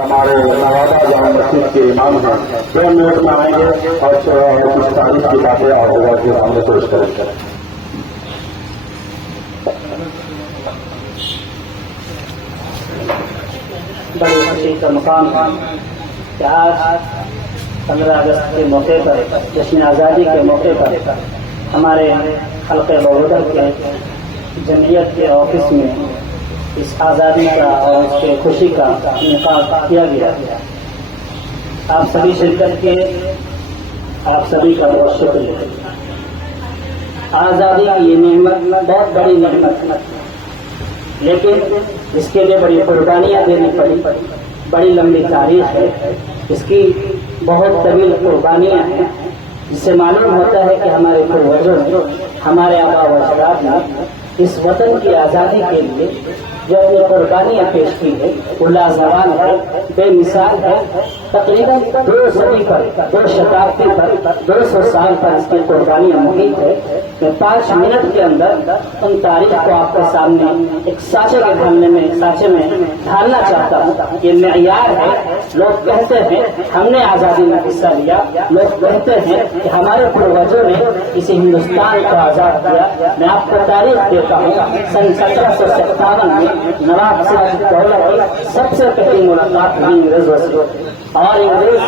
ہمارے نوادہ جامع مسجد کے امام ہیں، 2 منٹ میں آئیں گے اور کچھ تاریخ کی باتیں اور کے سامنے پیش کریں گے۔ بڑی خوشی کا مقام کہ آج 15 اگست کے موقع پر، جشن آزادی کے موقع پر ہمارے حلقہ بہودر کے جمعیت کے آفس میں اس آزادی کا اور اس کے خوشی کا انعقاد کیا گیا۔ آپ سبھی شرکت کے، آپ سبھی کا بہت شکریہ۔ آزادی کی یہ نعمت بہت بڑی نعمت، لیکن اس کے لیے بڑی قربانیاں دینی پڑی، بڑی لمبی تاریخ ہے، اس کی بہت طویل قربانیاں ہیں، جس سے معلوم ہوتا ہے کہ ہمارے پروجوں نے، ہمارے آباء و اجداد نے اس وطن کی آزادی کے لیے جو اپنی قربانیاں پیش کی ہے وہ لازوال ہے، بے مثال ہے۔ تقریباً 2 صدی پر، 2 شتابدی پر، 200 سال پر اس کی قربانیاں محیط ہے۔ میں 5 منٹ کے اندر ان تاریخ کو آپ کے سامنے ایک سانچے کے سانچے میں ڈھالنا چاہتا ہوں۔ یہ معیار ہے۔ لوگ کہتے ہیں ہم نے آزادی میں حصہ لیا، لوگ کہتے ہیں کہ ہمارے پروجوں نے اسی ہندوستان کو آزاد کیا۔ میں آپ کو تاریخ دیتا ہوں۔ سن 1757 میں نواب سراج الدولہ کی سب سے پہلی ملاقات ہوئی انگریزوں سے، اور انگریز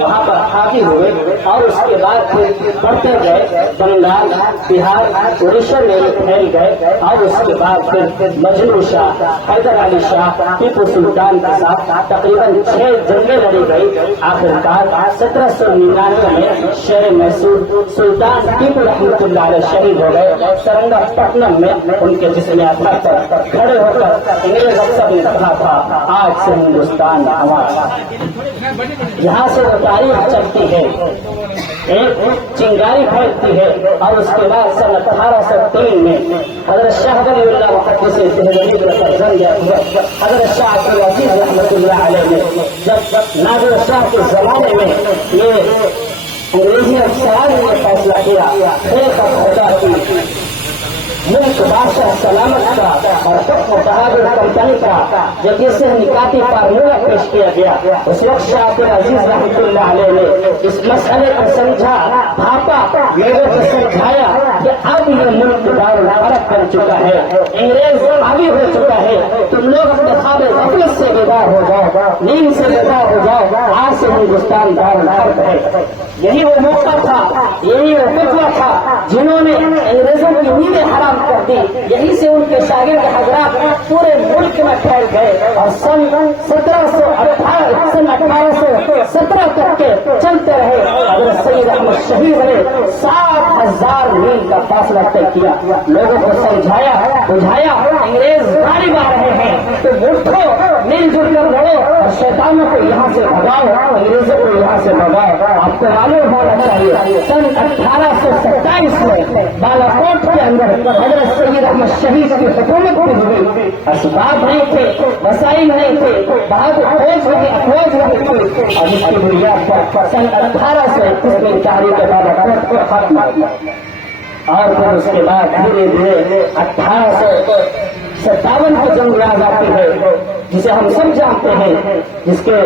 وہاں پر حاوی ہوئے، اور اس کے بعد پھر بڑھتے گئے، بنگال، بہار، اڑیسہ میں پھیل گئے، اور اس کے بعد پھر مجنو شاہ، حیدر علی شاہ، ٹیپو سلطان کے ساتھ تقریباً 6 جنگیں لڑی گئی۔ آخرکار 1799 میں شہر میسور سلطان ٹیپو رحمۃ اللہ علیہ شہید ہو گئے۔ سرنگا پٹنم میں ان کے جسم اطہر پر کھڑے ہو کر انگریز افسر نے کہا تھا آج سے ہندوستان ہمارا۔ یہاں سے وہ تاریخ چلتی ہے، ایک چنگاری پھیلتی ہے، اور اس کے بعد سن 1803 میں حضرت شاہ ولی اللہ محدث دہلوی کے فرزند حضرت شاہ عبد العزیز رحمۃ اللہ علیہ نے جب نادر شاہ کے زمانے میں یہ انگریزی افسران نے فیصلہ کیا ملک بادشاہ سلامت کا اور حکم بہادر کمپنی کا جب یہ نکاتی فارمولہ پیش کیا گیا، اس وقت شاہ عبد العزیز رحمۃ اللہ علیہ نے اس مسئلے کو سمجھا، بھاپا لوگوں کو سمجھایا کہ اب یہ ملک دارالحرب بن چکا ہے، انگریز حاوی ہو چکا ہے، تم لوگ اپنے خواب غفلت سے بیدار ہو جاؤ، نیند سے بیدار ہو جاؤ، آج سے ہندوستان دارالحرب ہے۔ یہی وہ موقع تھا، یہی وہ فتویٰ تھا جنہوں نے انگریزوں کی نیندیں حرام کر دی۔ یہی سے ان کے شاگرد حضرات پورے ملک میں پھیل گئے، اور سن 1817 تک کے چلتے رہے۔ حضرت سید احمد شہید نے 7,000 میل کا فاصلہ طے کیا، لوگوں کو سمجھایا بجھایا، انگریز غالب آ رہے ہیں تو اٹھو، مل جل کر لڑو، اور شیطانوں کو یہاں سے بھگاؤ، انگریزوں کو یہاں سے بھگاؤ۔ آپ کو معلوم ہونا چاہیے سن 1827 میں بالاکوٹ کے اندر حضرت سید احمد شہید کی حکومت بھی ہوئی۔ اسباب نہیں تھے، وسائل نہیں تھے، بہت افواج نہیں تھی، اور اس کی بنیاد پر سن 1821 میں تاریخ بالاکوٹ کو ختم کیا، اور پھر اس کے بعد دھیرے دھیرے 1857 کی جنگ یاد آتی ہے، جسے ہم سب جانتے ہیں، جس کے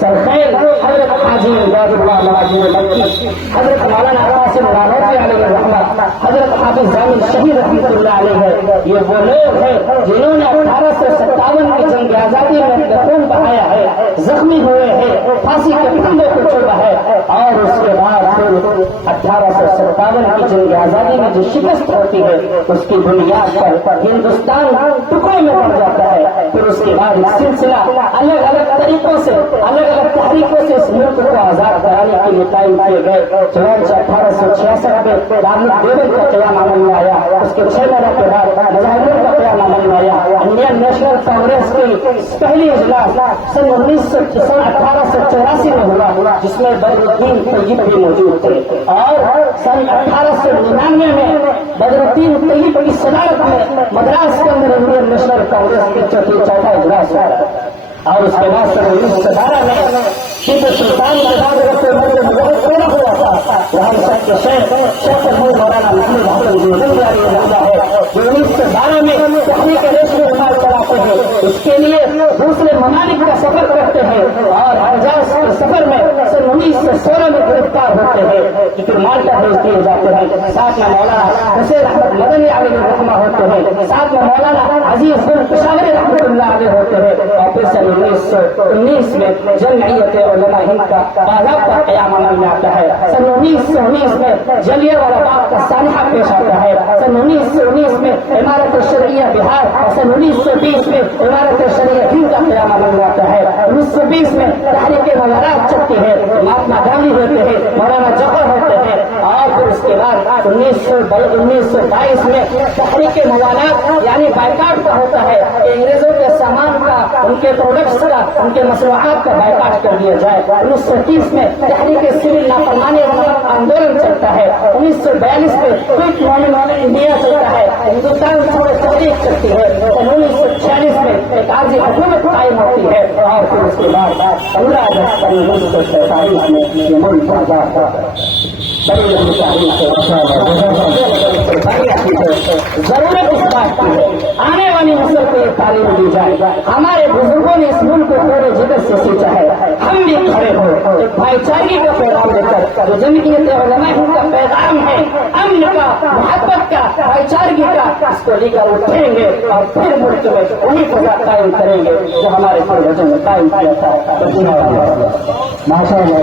سرخیل حضرت حاجی عباد اللہ مراجی مکی، حضرت مولانا قاسم نانوتوی علیہ الرحمت، حضرت حافظ ضامن شہید رحمۃ اللہ علیہ ہے۔ یہ وہ لوگ ہیں جنہوں نے 1857 کی جنگ آزادی میں اپنا خون بہایا ہے، زخمی ہوئے ہیں، پھانسی کے پھندوں کو چوبا ہے، اور اس کے بعد پھر 1857 کی جنگ آزادی میں جو شکست ہوتی ہے اس کی بنیاد پر ہندوستان ٹکڑوں میں پڑ جاتا ہے۔ پھر اس کے بعد سلسلہ الگ الگ طریقوں سے، الگ الگ تحریکوں سے اس ملک کو آزاد کرانے کے لیے قائم کیے گئے۔ چنانچہ 1866 میں دارالحکومت دیوبند کا قیام عمل میں آیا، اس کے 6 مہینے کے بعد مظاہرین کا قیام عمل میں آیا۔ انڈین نیشنل کانگریس کی پہلی اجلاس سن 1884 میں ہوا، جس میں بدر الدین طیب بھی موجود تھے، اور سن 1899 میں بدر الدین طیب کی صدارت میں مدراس کے اندر انڈین نیشنل کانگریس کے چوتھا اجلاس ہوا، اور اس کے بعد سن 1912 میں ٹیپو سلطان کے بعد پیدا ہوا تھا، وہ ہم سب کے شیخ مولانا محمد حسن دیوبندی ہے، جو 1912 میں تحریک ریشم میں چلاتے ہیں۔ اس کے لیے دوسرے ممالک کا سفر کرتے ہیں اور حجاز کے سفر میں سن 1916 میں گرفتار ہوتے ہیں کہ پھر مالٹا بھیج دیے جاتے ہیں. ساتھ میں مولانا حسین احمد مدنی علیہ الرحمہ ہوتے ہیں, ساتھ میں مولانا عزیز بن پشاوری رحمۃ اللہ علیہ ہوتے ہیں, اور پھر سن 1919 میں جمعیت علماء ہند کا باضابطہ قیام عمل میں آتا ہے. سن 1919 میں جلیانوالہ باغ کا سانحہ پیش آتا ہے. سن 1919 میں عمارت شرعیہ بہار اور سن 1920 میں عمارت شرعیہ ہند کا قیام عمل میں آتا ہے. 1920 میں تحریک مظاہرات چلتی ہے, مہاتما گاندھی ہوتے ہیں, مولانا جوہر ہوتے ہیں, اور پھر اس کے بعد 1922 میں تحریک موالات یعنی بائیکاٹ کا ہوتا ہے کہ انگریزوں کے سامان کا, ان کے پروڈکٹس کا, ان کے مصنوعات کا بائیکاٹ کر دیا جائے. 1930 میں تحریک سول نافرمانی آندولن چلتا ہے. 1942 میں کوئٹ موومنٹ انڈیا چلتا ہے, ہندوستان میں پورے تحریک چلتی ہے. 1946 میں ایک عارضی حکومت قائم ہوتی ہے, اور پھر اس کے بعد 15 اگست 1947 میں یہ ملک آزاد ہوتا ہے. بڑی لمبی تاریخ ضرورت اس بات کی ہے آنے والی نسل کو یہ تعلیم دی جائے. ہمارے بزرگوں نے اس ملک کو پورے جگر سے سیچا ہے, ہم بھی کھڑے ہو ایک بھائی چارگی کا پیغام دے کر جو جمعیت علماء ہند کا پیغام ہے, امن کا, محبت کا, بھائی چارگی کا, اس کو لے کر اٹھیں گے اور پھر ملک میں وہی فضا قائم کریں گے جو ہمارے پروجوں میں قائم کیا تھا. ماشاء اللہ.